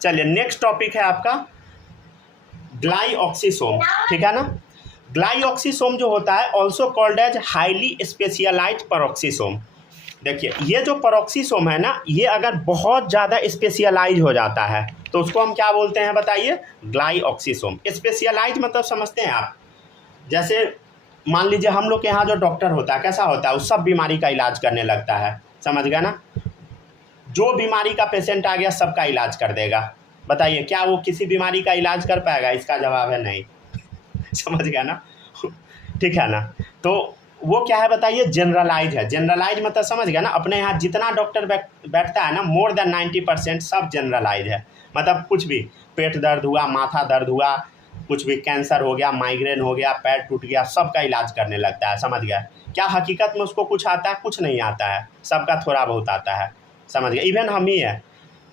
चलिए next topic है आपका ग्लाइऑक्सीसोम, ठीक है ना। ग्लाइऑक्सीसोम जो होता है also called as highly specialised peroxisome. देखिए ये जो पेरोक्सीसोम है ना, ये अगर बहुत ज़्यादा स्पेशलाइज हो जाता है तो उसको हम क्या बोलते हैं बताइए, ग्लाइऑक्सीसोम। स्पेशलाइज मतलब समझते हैं आप, जैसे मान लीजिए हम लोग के यहाँ जो डॉक्टर होता है कैसा होता है, उस सब बीमारी का इलाज करने लगता है, समझ गया ना। जो बीमारी का पेशेंट आ गया सबका इलाज कर देगा। बताइए क्या वो किसी बीमारी का इलाज कर पाएगा? इसका जवाब है नहीं। समझ गया ना। ठीक है ना। तो वो क्या है बताइए, जनरलाइज है। जनरलाइज मतलब समझ गया ना, अपने यहाँ जितना डॉक्टर बैठता है ना, मोर देन 90% सब जनरलाइज है। मतलब कुछ भी पेट दर्द हुआ, माथा दर्द हुआ, कुछ भी कैंसर हो गया, माइग्रेन हो गया, पैर टूट गया, सबका इलाज करने लगता है, समझ गया। क्या हकीकत में उसको कुछ आता है? कुछ नहीं आता है, सबका थोड़ा बहुत आता है, समझ गया। इवन हम ही है,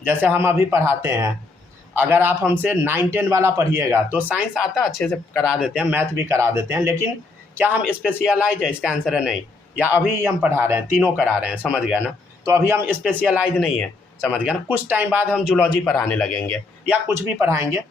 जैसे हम अभी पढ़ाते हैं, अगर आप हमसे 9-10 वाला पढ़िएगा तो साइंस आता है, अच्छे से करा देते हैं, मैथ भी करा देते हैं, लेकिन क्या हम स्पेशलाइज है? इसका आंसर है नहीं। या अभी हम पढ़ा रहे हैं, तीनों करा रहे हैं, समझ गया ना। तो अभी हम स्पेशलाइज नहीं है, समझ गया ना। कुछ टाइम बाद हम जूलॉजी पढ़ाने लगेंगे या कुछ भी पढ़ाएंगे,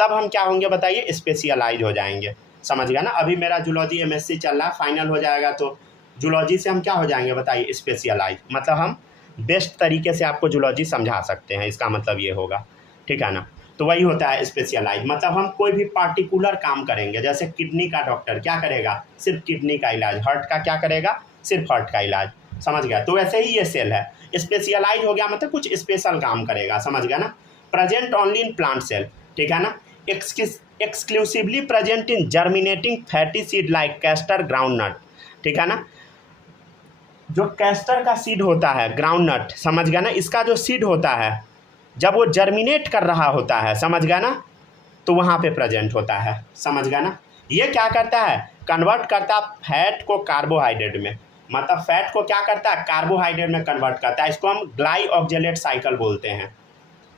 तब हम क्या होंगे बताइए, स्पेशलाइज हो जाएंगे, समझ गया ना। अभी मेरा जूलॉजी एमएससी चल रहा है, फाइनल हो जाएगा तो जूलॉजी से हम क्या हो जाएंगे बताइए, स्पेशलाइज। मतलब हम बेस्ट तरीके से आपको जूलॉजी समझा सकते हैं, इसका मतलब ये होगा, ठीक है ना। तो वही होता है स्पेशलाइज, मतलब हम कोई भी पार्टिकुलर काम करेंगे। जैसे किडनी का डॉक्टर क्या करेगा? सिर्फ किडनी का इलाज। हार्ट का क्या करेगा? सिर्फ हार्ट का इलाज, समझ गया। तो वैसे ही ये सेल है, स्पेशलाइज हो गया मतलब कुछ स्पेशल काम करेगा, समझ गया ना। Present only in plant cell, ठीक है ना। Exclusively present in germinating fatty seed like castor groundnut, ठीक है ना। जो कैस्टर का सीड होता है, ग्राउंड नट, समझ गया ना, इसका जो सीड होता है जब वो जर्मिनेट कर रहा होता है, समझ गया ना, तो वहाँ पे प्रेजेंट होता है, समझ गया ना। ये क्या करता है? कन्वर्ट करता है फैट को कार्बोहाइड्रेट में। मतलब फैट को क्या करता है? कार्बोहाइड्रेट में कन्वर्ट करता है। इसको हम ग्लाइऑक्जेलेट साइकिल बोलते हैं।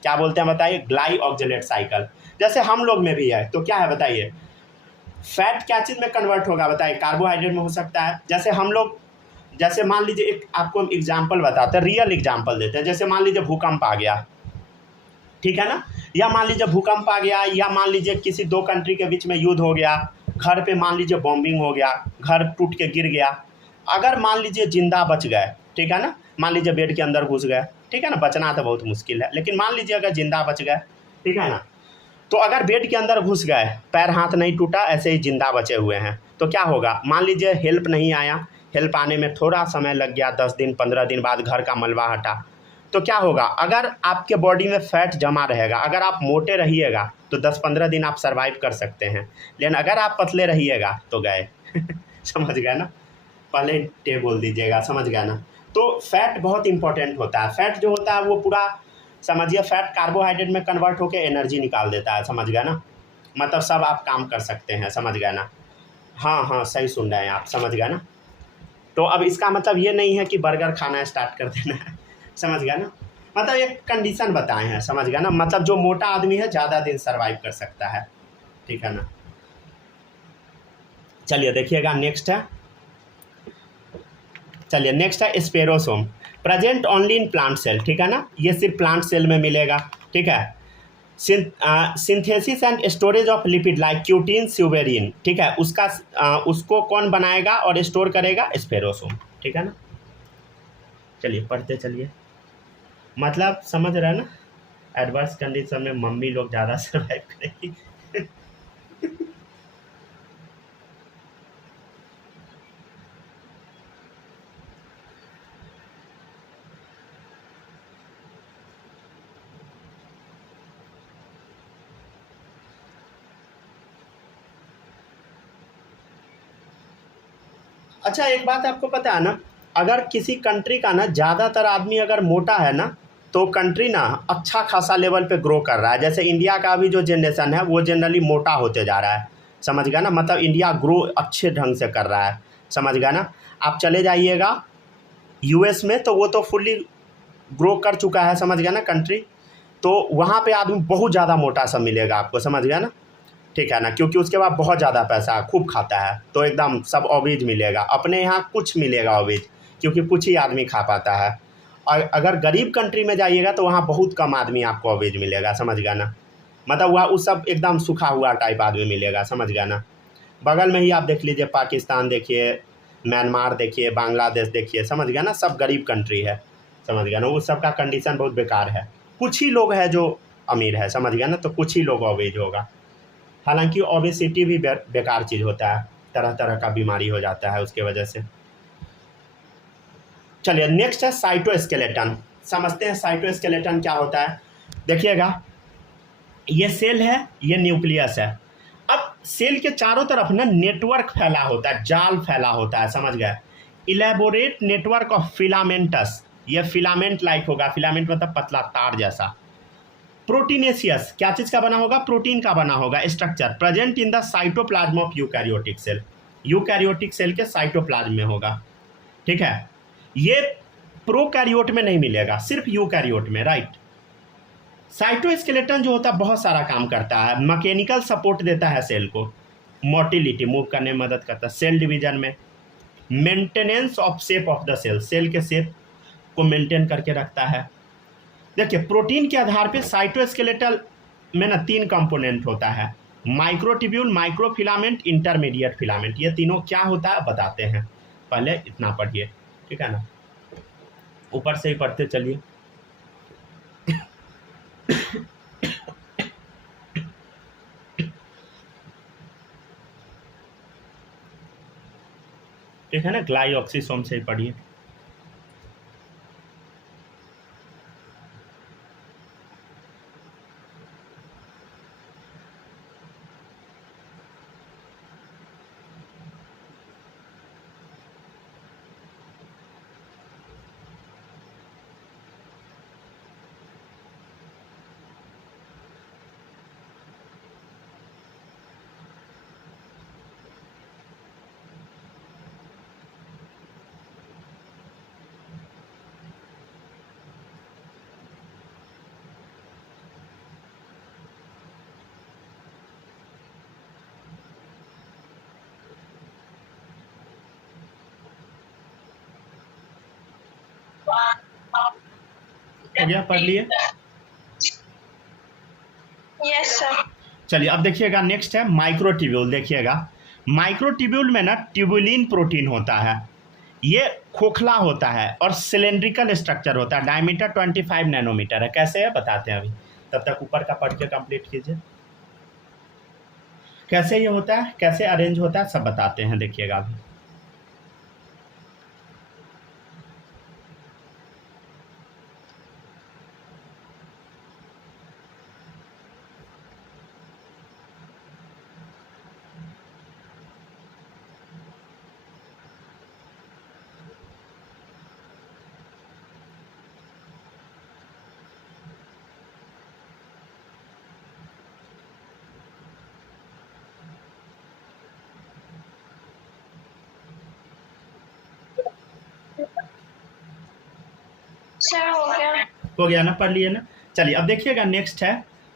क्या बोलते हैं बताइए? ग्लाइऑक्जेलेट साइकिल। जैसे हम लोग में भी है, तो क्या है बताइए, फैट क्या चीज़ में कन्वर्ट होगा बताइए? कार्बोहाइड्रेट में हो सकता है। जैसे हम लोग, जैसे मान लीजिए एक आपको हम एग्जाम्पल बताते हैं, रियल एग्जाम्पल देते हैं। जैसे मान लीजिए भूकंप आ गया, ठीक है ना, या मान लीजिए भूकंप आ गया, या मान लीजिए किसी दो कंट्री के बीच में युद्ध हो गया, घर पे मान लीजिए बॉम्बिंग हो गया, घर टूट के गिर गया। अगर मान लीजिए जिंदा बच गए, ठीक है ना, मान लीजिए बेड के अंदर घुस गए, ठीक है ना, बचना तो बहुत मुश्किल है, लेकिन मान लीजिए अगर जिंदा बच गए, ठीक है ना, तो अगर बेड के अंदर घुस गए, पैर हाथ नहीं टूटा, ऐसे ही जिंदा बचे हुए हैं, तो क्या होगा? मान लीजिए हेल्प नहीं आया, हेल्प आने में थोड़ा समय लग गया, 10 दिन 15 दिन बाद घर का मलबा हटा, तो क्या होगा? अगर आपके बॉडी में फैट जमा रहेगा, अगर आप मोटे रहिएगा तो 10-15 दिन आप सर्वाइव कर सकते हैं, लेकिन अगर आप पतले रहिएगा तो गए। समझ गया ना, पहले टे बोल दीजिएगा, समझ गया ना। तो फैट बहुत इंपॉर्टेंट होता है। फैट जो होता है वो पूरा समझिए, फैट कार्बोहाइड्रेट में कन्वर्ट होकर एनर्जी निकाल देता है, समझ गया ना। मतलब सब आप काम कर सकते हैं, समझ गया ना। हाँ हाँ सही सुन रहे हैं आप, समझ गया ना। तो अब इसका मतलब ये नहीं है कि बर्गर खाना स्टार्ट कर देना है, समझ गया ना। मतलब एक कंडीशन बताए हैं, समझ गया ना। मतलब जो मोटा आदमी है ज़्यादा दिन सर्वाइव कर सकता है, ठीक है ना। चलिए देखिएगा नेक्स्ट है, चलिए नेक्स्ट है spherosome. Present only in plant cell, ठीक है ना, ये सिर्फ प्लांट सेल में मिलेगा, ठीक है। Synthesis and storage of lipid like cutin suberin, ठीक है, उसको कौन बनाएगा और स्टोर करेगा? स्पेरोसोम, ठीक है ना। चलिए पढ़ते चलिए, मतलब समझ रहे हैं ना, एडवर्स कंडीशन में मम्मी लोग ज़्यादा सर्वाइव करेगी। अच्छा एक बात आपको पता है ना, अगर किसी कंट्री का ना ज़्यादातर आदमी अगर मोटा है ना, तो कंट्री ना अच्छा खासा लेवल पे ग्रो कर रहा है। जैसे इंडिया का अभी जो जनरेशन है वो जनरली मोटा होते जा रहा है, समझ गया ना। मतलब इंडिया ग्रो अच्छे ढंग से कर रहा है, समझ गया ना। आप चले जाइएगा यूएस में, तो वो तो फुल्ली ग्रो कर चुका है, समझ गया ना कंट्री। तो वहाँ पे आदमी बहुत ज़्यादा मोटा सा मिलेगा आपको, समझ गया ना, ठीक है ना, क्योंकि उसके बाद बहुत ज़्यादा पैसा खूब खाता है, तो एकदम सब ओबीज मिलेगा। अपने यहाँ कुछ मिलेगा ओबीज, क्योंकि कुछ ही आदमी खा पाता है। और अगर गरीब कंट्री में जाइएगा तो वहाँ बहुत कम आदमी आपको ऑवेज मिलेगा, समझ गया ना। मतलब वह उस सब एकदम सूखा हुआ टाइप आदमी मिलेगा, समझ गया ना। बगल में ही आप देख लीजिए, पाकिस्तान देखिए, म्यांमार देखिए, बांग्लादेश देखिए, समझ गया ना, सब गरीब कंट्री है, समझ गया ना। उस सब का कंडीशन बहुत बेकार है। कुछ ही लोग हैं जो अमीर है, समझ गया ना, तो कुछ ही लोग ओबेज होगा। हालांकि ओबेसिटी भी बेकार चीज़ होता है, तरह तरह का बीमारी हो जाता है उसके वजह से। चलिए नेक्स्ट है साइटोस्केलेटन। समझते हैं साइटोस्केलेटन क्या होता है। देखिएगा, ये सेल है, ये न्यूक्लियस है। अब सेल के चारों तरफ ना नेटवर्क फैला होता है, जाल फैला होता है, समझ गए। इलेबोरेट नेटवर्क ऑफ फिलामेंटस, ये फिलामेंट लाइक होगा, फिलामेंट मतलब पतला तार जैसा। प्रोटीनेशियस, क्या चीज़ का बना होगा, प्रोटीन का बना होगा structure, present in the cytoplasm of eukaryotic cell, eukaryotic cell के साइटोप्लाज्म में होगा, ठीक है। ये प्रोकैरियोट में नहीं मिलेगा, सिर्फ यूकैरियोट में, राइट। साइटोस्केलेटन जो होता है बहुत सारा काम करता है, मैकेनिकल सपोर्ट देता है सेल को, मोटिलिटी मूव करने में मदद करता है, सेल डिवीजन में, maintenance of shape of the cell, cell के शेप को मेंटेन करके रखता है। देखिए प्रोटीन के आधार पे साइटोस्केलेटल में ना 3 कंपोनेंट होता है, माइक्रोट्यूब्यूल, माइक्रोफिलामेंट, इंटरमीडिएट फिलामेंट। ये तीनों क्या होता है बताते हैं, पहले इतना पढ़िए, ठीक है ना, ऊपर से ही पढ़ते चलिए। ठीक है ना, ग्लाइऑक्सीसोम से ही पढ़िए। हो गया, पढ़ लिए। Yes sir. चलिए अब देखिएगा, नेक्स्ट है माइक्रोट्यूब्यूल। देखिएगा माइक्रोट्यूब्यूल में ना ट्यूबुलिन प्रोटीन होता है, ये खोखला होता है और सिलेंड्रिकल स्ट्रक्चर होता है, डायमीटर 25 नैनोमीटर है। कैसे है बताते हैं अभी, तब तक ऊपर का पढ़ के कंप्लीट कीजिए। कैसे ये होता है, कैसे अरेंज होता है, सब बताते हैं, देखिएगा अभी। सर हो गया ना, पढ़ लिए ना। चलिए अब देखिएगा, नेक्स्ट है,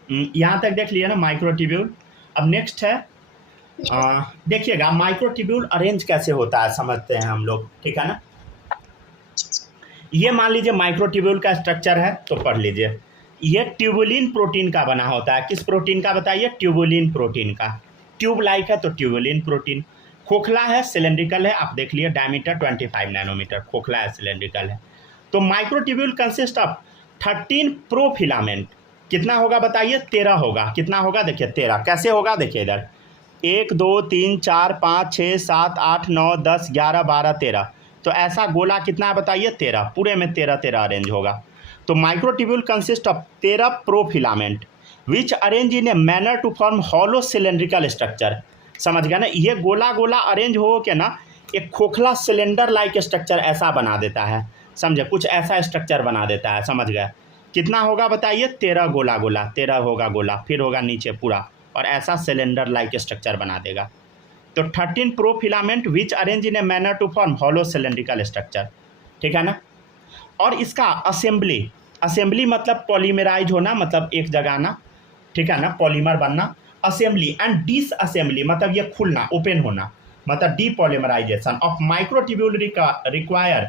यहाँ तक देख लिया ना माइक्रोट्यूब्यूल। अब नेक्स्ट है, देखिएगा माइक्रोट्यूब्यूल अरेंज कैसे होता है समझते हैं हम लोग, ठीक है ना। ये मान लीजिए माइक्रोट्यूब्यूल का स्ट्रक्चर है, तो पढ़ लीजिए। ये ट्यूबुलिन प्रोटीन का बना होता है, किस प्रोटीन का बताइए, ट्यूबुलिन प्रोटीन का। ट्यूब लाइक है तो ट्यूबुलिन प्रोटीन, खोखला है, सिलेंड्रिकल है, आप देख लिए, डायमीटर 25 नैनोमीटर, खोखला है, सिलेंड्रिकल है। तो माइक्रोट्यूब्यूल कंसिस्ट ऑफ 13 प्रोफिलामेंट, कितना होगा बताइए, 13 होगा। कितना होगा देखिए, 13। कैसे होगा देखिए इधर, 1 2 3 4 5 6 7 8 9 10 11 12 13, तो ऐसा गोला कितना है बताइए, 13, पूरे में 13 अरेंज होगा। तो microtubule consist of 13 protofilament which arrange in a manner to form hollow cylindrical structure. समझ गया ना, ये गोला गोला अरेंज हो के ना एक खोखला सिलेंडर लाइक स्ट्रक्चर ऐसा बना देता है, समझे, कुछ ऐसा स्ट्रक्चर बना देता है, समझ गए। कितना होगा बताइए, 13 गोला गोला, 13 होगा गोला, फिर होगा नीचे पूरा, और ऐसा सिलेंडर लाइक स्ट्रक्चर बना देगा। तो 13 protofilament which arrange in a manner to form hollow cylindrical structure, ठीक है ना। और इसका असेंबली, असेंबली मतलब पॉलीमराइज होना, मतलब एक जगह ना, ठीक है ना, पॉलीमर बनना। असेंबली एंड डिस असेंबली मतलब ये खुलना, ओपन होना, मतलब depolymerisation of microtubule require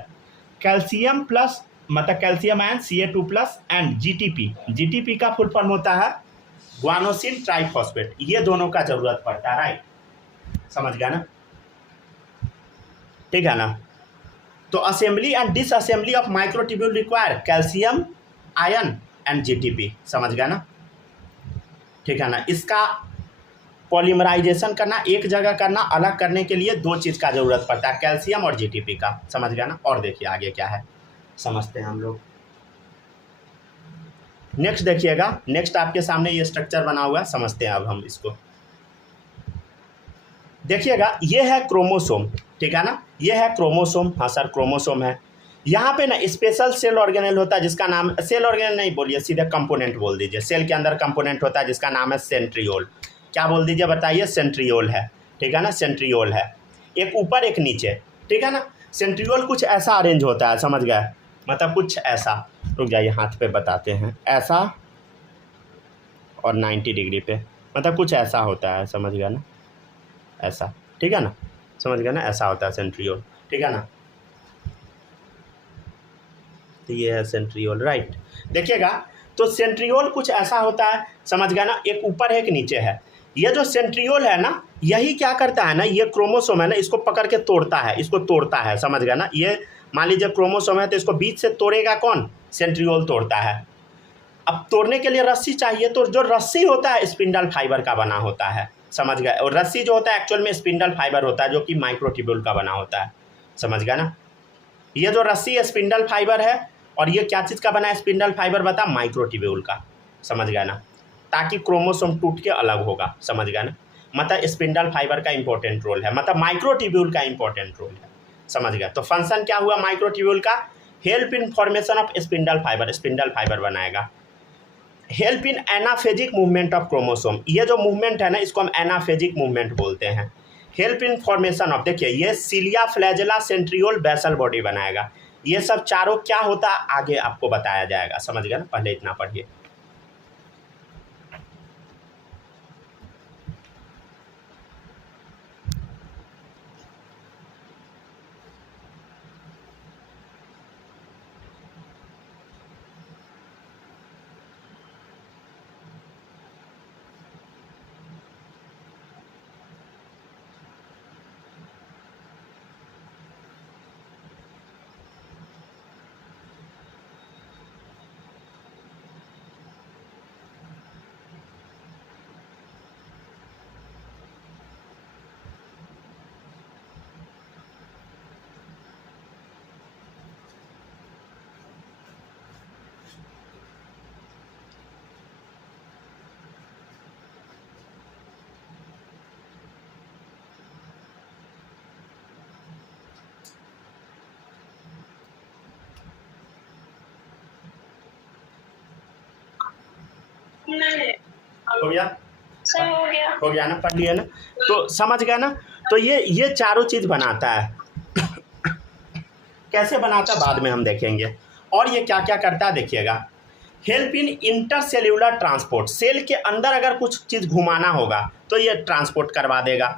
calcium plus मतलब calcium ion Ca2+ and GTP का फुल फॉर्म होता है ग्वानोसिन ट्राइफॉस्फेट, ये दोनों का जरूरत पड़ता है, राइट, समझ गया ना, ठीक है ना। तो assembly and disassembly of microtubule require calcium ion and GTP, समझ गया ना, ठीक है ना। इसका पॉलीमराइजेशन करना, एक जगह करना, अलग करने के लिए दो चीज़ का जरूरत पड़ता है, कैल्शियम और जीटीपी का, समझ गया ना। और देखिए आगे क्या है, समझते हैं हम लोग। नेक्स्ट देखिएगा, नेक्स्ट आपके सामने ये स्ट्रक्चर बना हुआ है, समझते हैं अब हम इसको। देखिएगा ये है क्रोमोसोम, ठीक है ना, ये है क्रोमोसोम, हाँ सर क्रोमोसोम है। यहाँ पे ना स्पेशल सेल ऑर्गेनेल होता है जिसका नाम, सेल ऑर्गेनेल नहीं बोलिए, सीधे कंपोनेंट बोल दीजिए। सेल के अंदर कंपोनेंट होता है जिसका नाम है सेंट्रियोल। क्या बोल दीजिए बताइए, सेंट्रियोल है, ठीक है ना, सेंट्रियोल है, एक ऊपर एक नीचे, ठीक है ना। सेंट्रियोल कुछ ऐसा अरेंज होता है, समझ गए, मतलब कुछ ऐसा, रुक जाइए हाथ पे बताते हैं, ऐसा और 90 डिग्री पे, मतलब कुछ ऐसा होता है, समझ गया ना, ऐसा, ठीक है ना, समझ गया ना, ऐसा होता है सेंट्रियोल, ठीक है ना। तो ये है सेंट्रियोल, राइट। देखिएगा तो सेंट्रियोल कुछ ऐसा होता है, समझ गया ना, एक ऊपर है एक नीचे है। ये जो सेंट्रियोल है ना, यही क्या करता है ना, ये क्रोमोसोम है ना, इसको पकड़ के तोड़ता है, इसको तोड़ता है, समझ गया ना। ये मान लीजिए क्रोमोसोम है तो इसको बीच से तोड़ेगा कौन, सेंट्रियोल तोड़ता है। अब तोड़ने के लिए रस्सी चाहिए, तो जो रस्सी होता है स्पिंडल फाइबर का बना होता है, समझ गए। और रस्सी जो होता है एक्चुअल में स्पिंडल फाइबर होता है जो कि माइक्रोट्यूब्यूल का बना होता है, समझ गया ना। ये जो रस्सी स्पिंडल फाइबर है, और ये क्या चीज़ का बना है स्पिंडल फाइबर, बता, माइक्रोट्यूब्यूल का, समझ गया ना, ताकि क्रोमोसोम टूट के अलग होगा, समझ गया ना। मतलब स्पिंडल फाइबर का इंपॉर्टेंट रोल है, मतलब माइक्रोट्यूब्यूल का इंपॉर्टेंट रोल है, समझ गया। तो फंक्शन क्या हुआ माइक्रोट्यूब्यूल का, help in formation of spindle fibre, spindle fibre बनाएगा। Help in anaphasic movement of chromosome, ये जो मूवमेंट है ना इसको हम एनाफेजिक मूवमेंट बोलते हैं। हेल्प इन फॉर्मेशन ऑफ, देखिए ये सीलिया, फ्लैजेला, सेंट्रियोल, बेसल बॉडी बनाएगा। ये सब चारों क्या होता है आगे आपको बताया जाएगा, समझ गया ना, पहले इतना पढ़िए। नहीं हो गया, सर, हो गया ना, पढ़ लिया ना, तो समझ गया ना। तो ये चारों चीज़ बनाता है। कैसे बनाता है बाद में हम देखेंगे। और ये क्या क्या करता है देखिएगा, help in intercellular transport, cell के अंदर अगर कुछ चीज़ घुमाना होगा तो ये ट्रांसपोर्ट करवा देगा,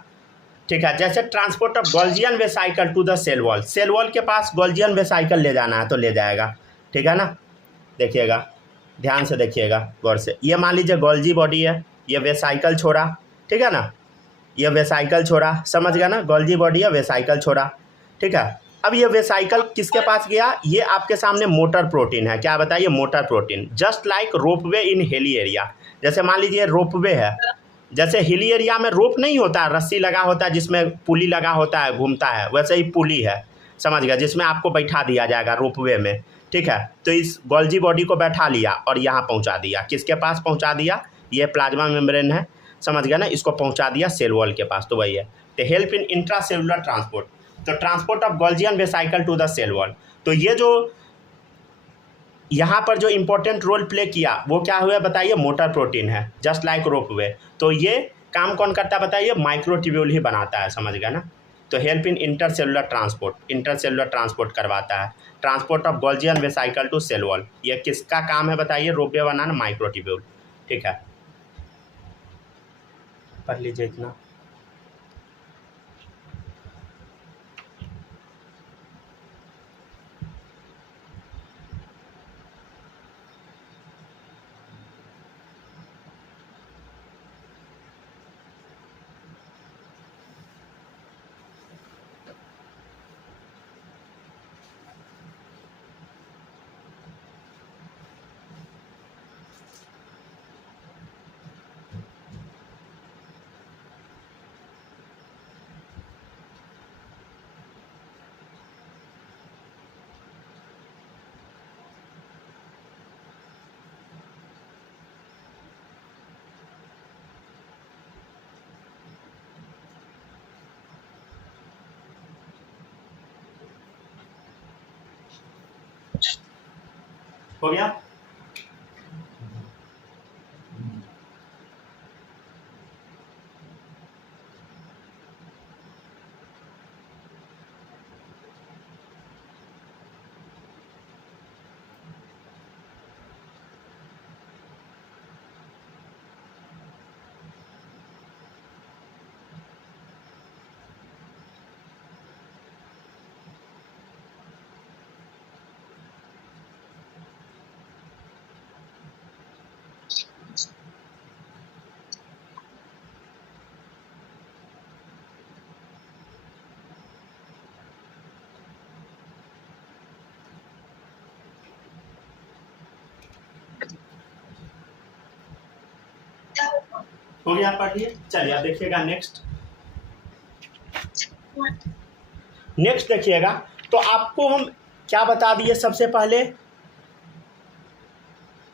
ठीक है। जैसे transport of golgian vesicle to the cell wall, cell wall के पास गोल्जियन वेसाइकल ले जाना है तो ले जाएगा, ठीक है ना। देखिएगा ध्यान से देखिएगा गौर से, ये मान लीजिए गोल्जी बॉडी है, ये वेसाइकल छोड़ा, ठीक है ना, ये वेसाइकल छोड़ा, समझ गया ना, गोल्जी बॉडी है वेसाइकल छोड़ा, ठीक है। अब ये वेसाइकल किसके पास गया, ये आपके सामने मोटर प्रोटीन है, क्या बताइए, motor protein, just like ropeway in hilly area. जैसे मान लीजिए रोपवे है, जैसे हिली एरिया में रोप नहीं होता है, रस्सी लगा होता है जिसमें पुली लगा होता है, घूमता है, वैसे ही पुली है, समझ गया, जिसमें आपको बैठा दिया जाएगा रोपवे में, ठीक है। तो इस गोल्जी बॉडी को बैठा लिया और यहाँ पहुँचा दिया, किसके पास पहुँचा दिया, ये प्लाज्मा मेम्ब्रेन है, समझ गया ना, इसको पहुँचा दिया सेल वॉल के पास, तो वही है। तो हेल्प इन इंट्रासेलुलर ट्रांसपोर्ट, तो transport of golgian vesicle to the cell wall. तो ये जो यहाँ पर जो इंपॉर्टेंट रोल प्ले किया वो क्या हुआ बताइए, मोटर प्रोटीन है, जस्ट लाइक रोपवे। तो ये काम कौन करता है बताइए, माइक्रोट्यूब्यूल ही बनाता है, समझ गया ना। तो help in intercellular transport, intercellular transport करवाता है, transport of golgian vesicle to cell wall, ये किसका काम है बताइए, रोपवे बनाना, माइक्रोट्यूब्यूल, ठीक है। पढ़ लीजिए इतना। हो गया। हो गया, पढ़िए। चलिए अब देखिएगा नेक्स्ट देखिएगा। तो आपको हम क्या बता दिए सबसे पहले,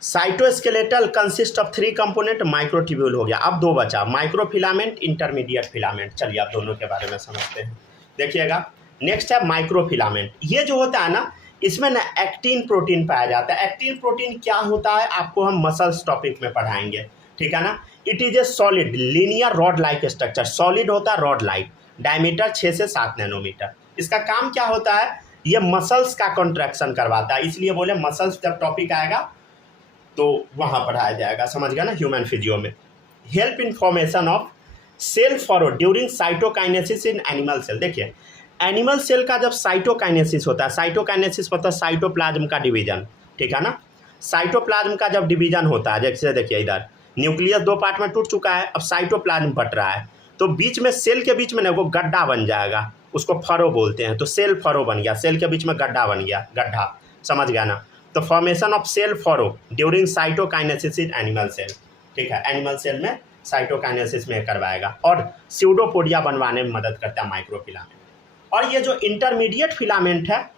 cytoskeletal consist of 3 component, microtubule हो गया। अब 2 बचा, माइक्रोफिलामेंट, इंटरमीडिएट फिलामेंट। चलिए आप दोनों के बारे में समझते हैं। देखिएगा नेक्स्ट है माइक्रोफिलामेंट। ये जो होता है ना, इसमें ना एक्टिन प्रोटीन पाया जाता है। एक्टिन प्रोटीन क्या होता है आपको हम मसल्स टॉपिक में पढ़ाएंगे, ठीक है ना। It is a solid linear rod like structure, solid होता है रॉड लाइक, डायमीटर 6 से 7 नैनोमीटर। इसका काम क्या होता है, ये मसल्स का कॉन्ट्रैक्शन करवाता है, इसलिए बोले मसल्स जब टॉपिक आएगा तो वहाँ पढ़ाया जाएगा, समझ गया ना, ह्यूमन फिजियो में। Help in formation of cell furrow during cytokinesis in animal cell. देखिए एनिमल सेल का जब साइटोकाइनेसिस होता है, साइटोकाइनेसिस मतलब साइटोप्लाज्म का डिवीजन, ठीक है ना। साइटोप्लाज्म का जब डिवीजन होता है, जैसे देखिए इधर न्यूक्लियस 2 पार्ट में टूट चुका है, अब साइटोप्लाज्म बट रहा है, तो बीच में सेल के बीच में ना वो गड्ढा बन जाएगा, उसको फरो बोलते हैं। तो सेल फरो बन गया, सेल के बीच में गड्ढा बन गया, गड्ढा, समझ गया ना। तो formation of cell furrow during cytokinesis in animal cell, ठीक है, एनिमल सेल में साइटोकाइनेसिस में करवाएगा और स्यूडोपोडिया बनवाने में मदद करता है माइक्रोफिलामेंट। और ये जो इंटरमीडिएट फिलामेंट है,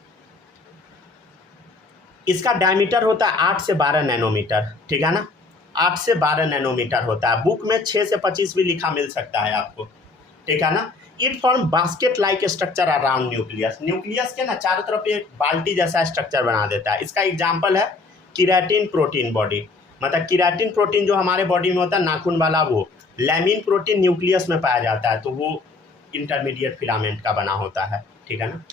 इसका डायमीटर होता है 8 से 12 नैनोमीटर, ठीक है ना, 8 से 12 नैनोमीटर होता है। बुक में 6 से 25 भी लिखा मिल सकता है आपको, ठीक है ना। It form basket like structure around nucleus, nucleus के ना चारों तरफ एक बाल्टी जैसा स्ट्रक्चर बना देता है। इसका एग्जाम्पल है कीराटिन प्रोटीन बॉडी, मतलब कीराटिन प्रोटीन जो हमारे बॉडी में होता है नाखून वाला, वो लैमिन प्रोटीन न्यूक्लियस में पाया जाता है, तो वो इंटरमीडिएट फिलामेंट का बना होता है, ठीक है ना।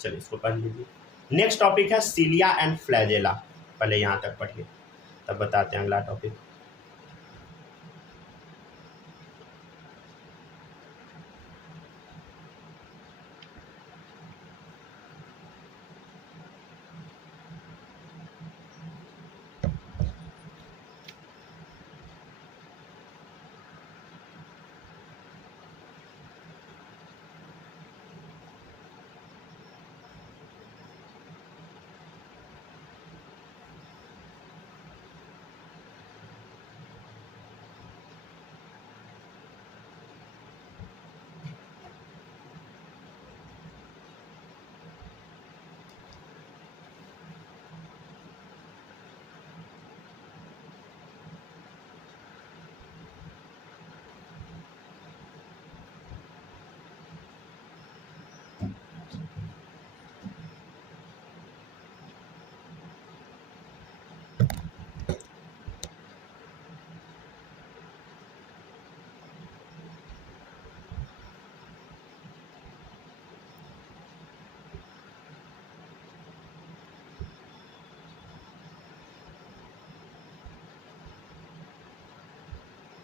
चलिए इसको पढ़ लीजिए। नेक्स्ट टॉपिक है सीलिया एंड फ्लैजेला। पहले यहाँ तक पढ़िए तब बताते हैं अगला टॉपिक।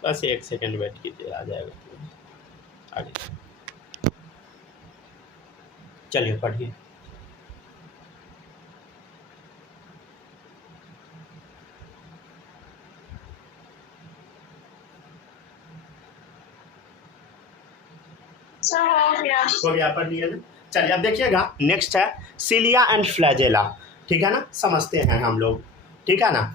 बस 1 सेकंड वेट कीजिए, आ जाएगा आगे। चलिए पढ़िए। हो गया, पढ़ लिया ना। चलिए अब देखिएगा नेक्स्ट है सीलिया एंड फ्लैजेला, ठीक है ना, समझते हैं हम लोग, ठीक है ना।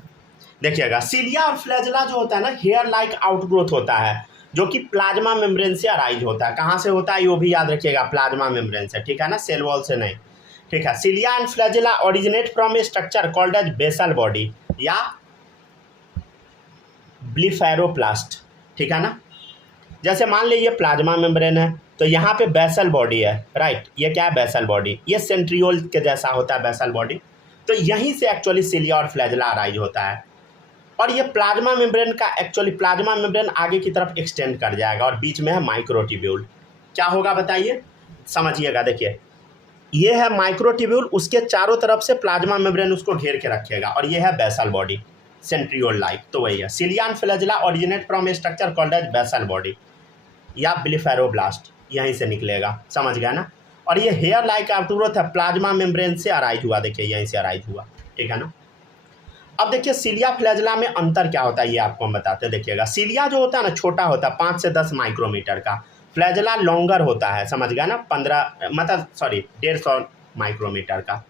देखिएगा सीलिया और फ्लैजेला जो होता है ना, हेयर लाइक आउटग्रोथ होता है, जो कि प्लाज्मा मेम्ब्रेन से अराइज होता है। कहाँ से होता है ये भी याद रखिएगा, प्लाज्मा मेम्ब्रेन से, ठीक है ना, सेल वॉल से नहीं, ठीक है। Cilia and flagella originate from a structure called as basal body या ब्लीफेरोप्लास्ट, ठीक है ना। जैसे मान लीजिए प्लाज्मा मेम्ब्रेन है, तो यहाँ पे बेसल बॉडी है, राइट, ये क्या है, बेसल बॉडी, ये सेंट्रियोल के जैसा होता है बेसल बॉडी। तो यहीं से एक्चुअली सिलिया और फ्लैजेला अराइज होता है। और ये प्लाज्मा मेम्ब्रेन का एक्चुअली प्लाज्मा मेम्ब्रेन आगे की तरफ एक्सटेंड कर जाएगा और बीच में है माइक्रोट्यूब्यूल। क्या होगा बताइए, समझिएगा। देखिए ये है माइक्रोट्यूब्यूल, उसके चारों तरफ से प्लाज्मा मेम्ब्रेन उसको घेर के रखेगा, और ये है बेसल बॉडी सेंट्रियोल लाइक। तो वही है, cilia and flagella originate from a structure called as basal body या ब्लिफेरोब्लास्ट, यहीं से निकलेगा, समझ गया ना। और ये हेयर लाइक आउटग्रोथ है, प्लाज्मा मेम्ब्रेन से अराइज हुआ, देखिए यहीं से अराइज हुआ, ठीक है ना। अब देखिए सिलिया फ्लैजेला में अंतर क्या होता है ये आपको हम बताते हैं। देखिएगा सिलिया जो होता है ना छोटा होता है 5 से 10 माइक्रोमीटर का, फ्लैजेला लॉन्गर होता है, समझ गया ना, 15 मतलब 150 माइक्रोमीटर का।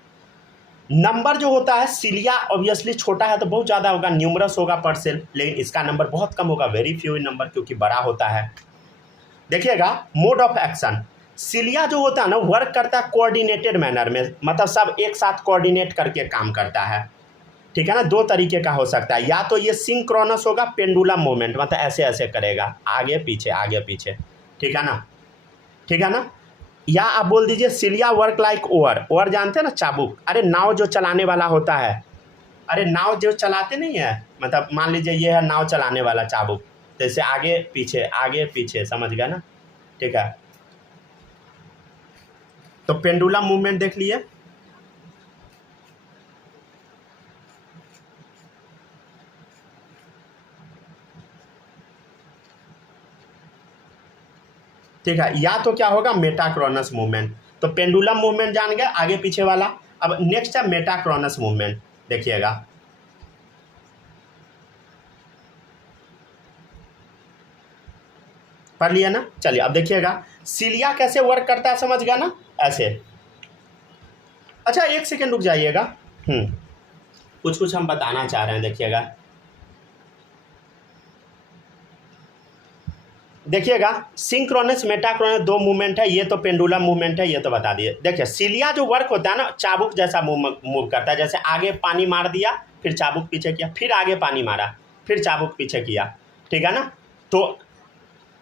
नंबर जो होता है सिलिया ऑब्वियसली छोटा है तो बहुत ज़्यादा होगा, न्यूमरस होगा पर सेल, लेकिन इसका नंबर बहुत कम होगा, वेरी फ्यू इन नंबर, क्योंकि बड़ा होता है। देखिएगा मोड ऑफ एक्शन, सिलिया जो होता है ना वर्क करता है कोऑर्डिनेटेड मैनर में, मतलब सब एक साथ कोऑर्डिनेट करके काम करता है, ठीक है ना। 2 तरीके का हो सकता है, या तो ये सिंक्रोनस होगा, पेंडुलम मूवमेंट, मतलब ऐसे ऐसे करेगा, आगे पीछे, ठीक है ना, ठीक है ना। या आप बोल दीजिए cilia work like over, over जानते हैं ना चाबुक, अरे नाव जो चलाने वाला होता है, अरे नाव जो चलाते नहीं है, मतलब मान लीजिए ये है नाव चलाने वाला चाबुक, जैसे आगे पीछे, समझ गया ना, ठीक है। तो पेंडुलम मूवमेंट देख लिए। ठीक है, या तो क्या होगा मेटाक्रोनस मूवमेंट, तो पेंडुलम मूवमेंट जान गए आगे पीछे वाला। अब नेक्स्ट है मेटाक्रोनस मूवमेंट, देखिएगा पढ़ लिया ना। चलिए अब देखिएगा सिलिया कैसे वर्क करता है, समझ गया ना, ऐसे। अच्छा 1 सेकेंड रुक जाइएगा, कुछ हम बताना चाह रहे हैं, देखिएगा। देखिएगा सिंक्रोनस मेटाक्रोनस 2 मूवमेंट है, ये तो पेंडुलम मूवमेंट है, ये तो बता दिए। देखिए सिलिया जो वर्क होता है ना चाबुक जैसा मूव करता है, जैसे आगे पानी मार दिया, फिर चाबुक पीछे किया, फिर आगे पानी मारा, फिर चाबुक पीछे किया, ठीक है ना। तो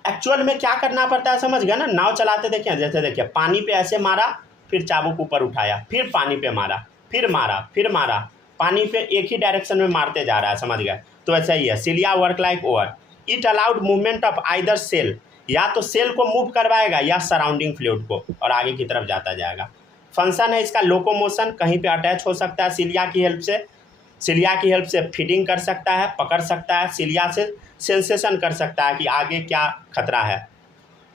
एक्चुअल में क्या करना पड़ता है, समझ गया ना। नाव चलाते देखिए, जैसे देखिए पानी पे ऐसे मारा, फिर चाबुक ऊपर उठाया, फिर पानी पे मारा, फिर मारा, पानी पे एक ही डायरेक्शन में मारते जा रहा है, समझ गए। तो ऐसा ही है cilia work like over, it allowed movement of either cell, या तो सेल को मूव करवाएगा या सराउंडिंग फ्लूइड को, और आगे की तरफ जाता जाएगा। फंक्शन है इसका लोकोमोशन, कहीं पे अटैच हो सकता है सिलिया की हेल्प से फीडिंग कर सकता है, पकड़ सकता है, सिलिया से सेंसेशन कर सकता है कि आगे क्या खतरा है।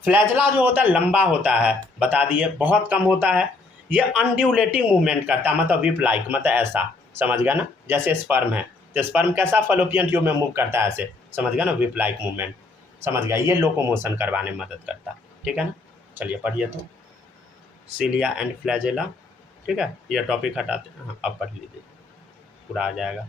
फ्लैजेला जो होता है लंबा होता है, बता दिए, बहुत कम होता है, ये अनड्यूलेटिंग मूवमेंट करता है, मतलब विप लाइक, मतलब ऐसा, समझ गया ना। जैसे स्पर्म है तो स्पर्म कैसा फलोपियन ट्यूब में मूव करता है, ऐसे, समझ गया ना, विप लाइक मूवमेंट, समझ गया। ये लोकोमोशन करवाने में मदद करता है, ठीक है ना। चलिए पढ़िए तो सिलिया एंड फ्लैजेला, ठीक है। ये टॉपिक हटाते हैं, हाँ अब पढ़ लीजिए, पूरा आ जाएगा।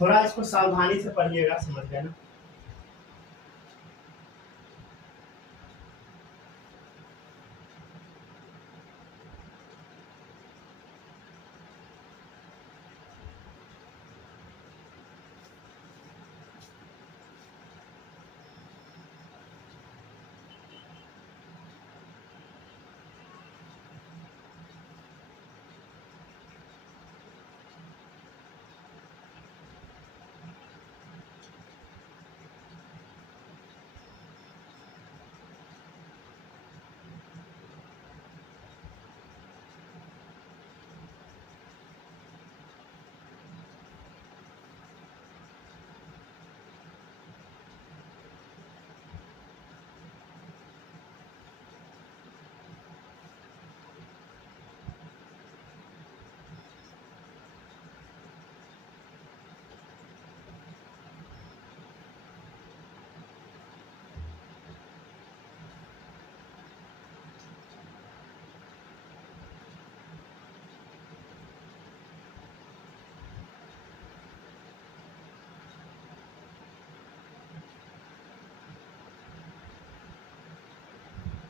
थोड़ा इसको सावधानी से पढ़िएगा, समझ गए ना।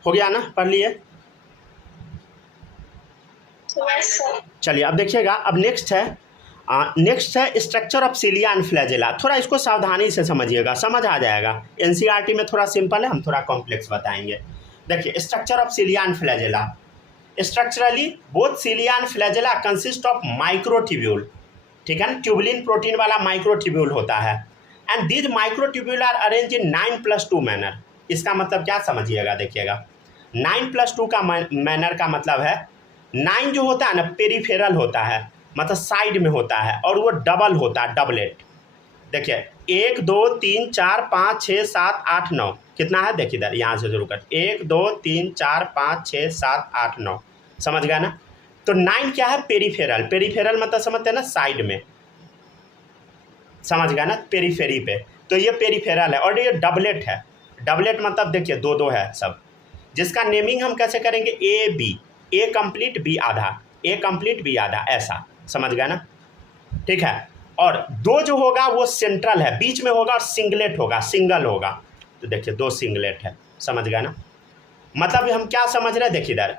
हो गया ना, पढ़ लिए। चलिए अब देखिएगा, अब नेक्स्ट है नेक्स्ट है structure of cilia and flagella. थोड़ा इसको सावधानी से समझिएगा, समझ आ जाएगा। एनसीईआरटी में थोड़ा सिंपल है, हम थोड़ा कॉम्प्लेक्स बताएंगे। देखिए structure of cilia and flagella. Structurally both cilia and flagella consist of microtubule, ठीक है ना, ट्यूबुलिन प्रोटीन वाला माइक्रोट्यूब्यूल होता है। And these microtubule are arrange in 9+2 manner. इसका मतलब क्या समझिएगा, देखिएगा 9+2 का मैनर का मतलब है 9 जो होता है ना पेरिफेरल होता है, मतलब साइड में होता है, और वो डबल होता है, डबलेट। देखिए 1 2 3 4 5 6 7 8 9 कितना है, देखिए इधर यहाँ से शुरू कर 1 2 3 4 5 6 7 8 9, समझ गया ना। तो 9 क्या है, पेरिफेरल। पेरिफेरल मतलब समझते हैं ना, साइड में, समझ गया ना, पेरीफेरी पे। तो ये पेरिफेरल है, और ये डबलेट है। डबलेट मतलब देखिए 2 है सब, जिसका नेमिंग हम कैसे करेंगे, A B, A complete B आधा, ए कंप्लीट बी आधा, ऐसा, समझ गया ना, ठीक है। और 2 जो होगा वो सेंट्रल है, बीच में होगा, और सिंगलेट होगा, सिंगल होगा। तो देखिए 2 सिंगलेट है, समझ गया ना। मतलब हम क्या समझ रहे हैं, देखिए इधर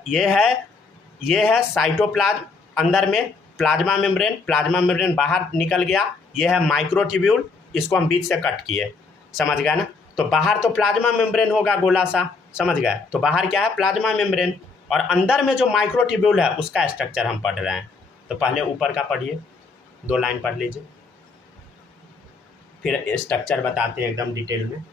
ये है साइटोप्लाज्म, अंदर में प्लाज्मा मेम्ब्रेन बाहर निकल गया। ये है माइक्रोट्यूब्यूल, इसको हम बीच से कट किए, समझ गया ना। तो बाहर तो प्लाज्मा मेम्ब्रेन होगा गोला सा, समझ गए, तो बाहर क्या है, प्लाज्मा मेम्ब्रेन, और अंदर में जो माइक्रोट्यूब्यूल है उसका स्ट्रक्चर हम पढ़ रहे हैं। तो पहले ऊपर का पढ़िए, 2 लाइन पढ़ लीजिए, फिर स्ट्रक्चर बताते हैं एकदम डिटेल में।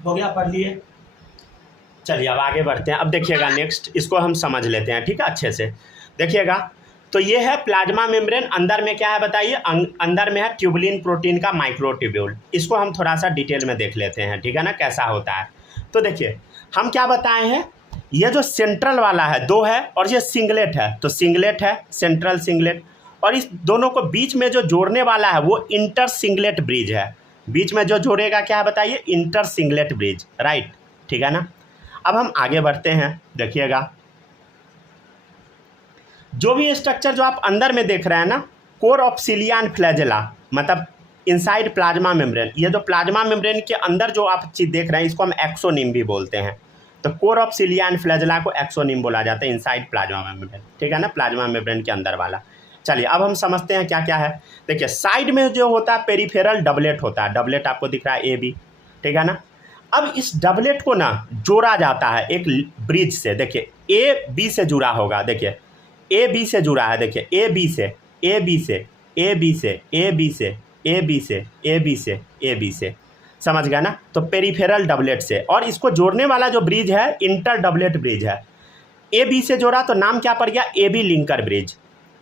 हो गया, पढ़ लिए। चलिए अब आगे बढ़ते हैं। अब देखिएगा नेक्स्ट, इसको हम समझ लेते हैं, ठीक है, अच्छे से देखिएगा। तो ये है प्लाज्मा मेम्ब्रेन, अंदर में क्या है बताइए, अंदर में है ट्यूबुलिन प्रोटीन का माइक्रोट्यूब्यूल। इसको हम थोड़ा सा डिटेल में देख लेते हैं, ठीक है ना, कैसा होता है। तो देखिए हम क्या बताए हैं, ये जो सेंट्रल वाला है 2 है, और ये सिंगलेट है, तो सिंगलेट है, सेंट्रल सिंगलेट। और इस दोनों को बीच में जो जोड़ने वाला है वो इंटर सिंगलेट ब्रिज है। बीच में जो जोड़ेगा क्या है बताइए, इंटर सिंगलेट ब्रिज, राइट, ठीक है ना। अब हम आगे बढ़ते हैं, देखिएगा जो भी स्ट्रक्चर जो आप अंदर में देख रहे हैं ना, core of cilia and flagella, मतलब इनसाइड प्लाज्मा मेम्ब्रेन, ये जो प्लाज्मा मेम्ब्रेन के अंदर जो आप चीज़ देख रहे हैं इसको हम एक्सोनिम भी बोलते हैं। तो core of cilia and flagella को एक्सोनिम बोला जाता है, इनसाइड प्लाज्मा मेम्ब्रेन, ठीक है ना, प्लाज्मा मेम्ब्रेन के अंदर वाला। चलिए अब हम समझते हैं क्या क्या है। देखिए साइड में जो होता है पेरिफेरल डबलेट होता है, डबलेट आपको दिख रहा है ए बी, ठीक है ना। अब इस डबलेट को ना जोड़ा जाता है एक ब्रिज से, देखिए ए बी से जुड़ा होगा, देखिए ए बी से जुड़ा है, देखिए ए बी से, ए बी से, ए बी से, ए बी से, ए बी से, ए बी से, ए बी से, समझ गया ना। तो पेरिफेरल डबलेट से, और इसको जोड़ने वाला जो ब्रिज है इंटर डबलेट ब्रिज है। ए बी से जोड़ा तो नाम क्या पड़ गया, ए बी लिंकर ब्रिज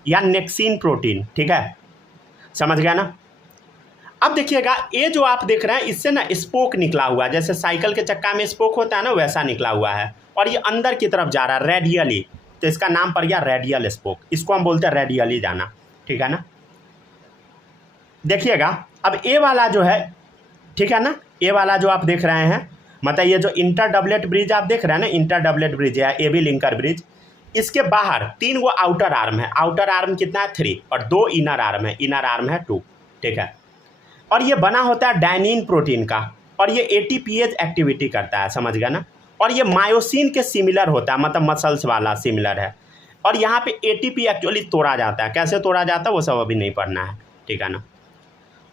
या नेक्सिन प्रोटीन, ठीक है, समझ गया ना। अब देखिएगा ये जो आप देख रहे हैं इससे ना स्पोक निकला हुआ, जैसे साइकिल के चक्का में स्पोक होता है ना, वैसा निकला हुआ है, और ये अंदर की तरफ जा रहा है रेडियली, तो इसका नाम पड़ गया रेडियल स्पोक। इसको हम बोलते हैं रेडियली जाना, ठीक है ना। देखिएगा अब ए वाला जो है, ठीक है ना, ए वाला जो आप देख रहे हैं, मतलब ये जो इंटर डबलेट ब्रिज आप देख रहे हैं ना, इंटर डबलेट ब्रिज है, ए बी लिंकर ब्रिज, इसके बाहर 3 गो आउटर आर्म है। आउटर आर्म कितना है 3, और 2 इनर आर्म है, इनर आर्म है 2, ठीक है। और ये बना होता है डायनिन प्रोटीन का, और ये एटीपीएज एक्टिविटी करता है, समझ गया ना। और ये मायोसिन के सिमिलर होता है, मतलब मसल्स वाला सिमिलर है। और यहाँ पे एटीपी एक्चुअली तोड़ा जाता है, कैसे तोड़ा जाता है वो सब अभी नहीं पढ़ना है, ठीक है ना।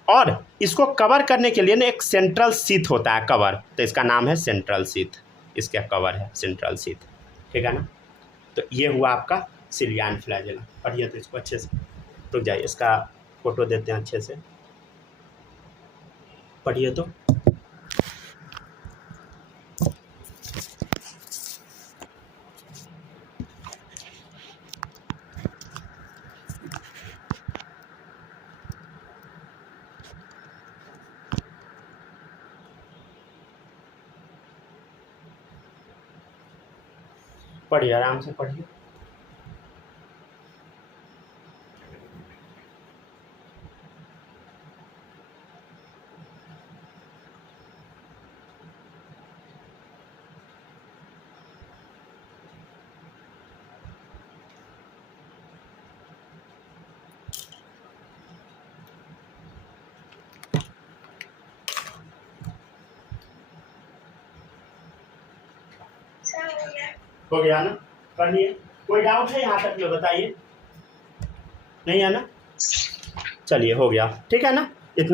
और इसको कवर करने के लिए ना एक सेंट्रल सीथ होता है, कवर, तो इसका नाम है सेंट्रल सीथ, इसका कवर है सेंट्रल सीथ, ठीक है ना। तो ये हुआ आपका सिलिया एंड फ्लैजेला। पढ़िए तो इसको अच्छे से, तो जाइए इसका फोटो देते हैं अच्छे से। पढ़िए तो। पढ़िए, आराम से पढ़िए। सर हो गया। हो गया ना? पढ़िए। कोई डाउट है यहाँ तक में, बताइए। नहीं है ना? चलिए, हो गया, ठीक है ना? इतना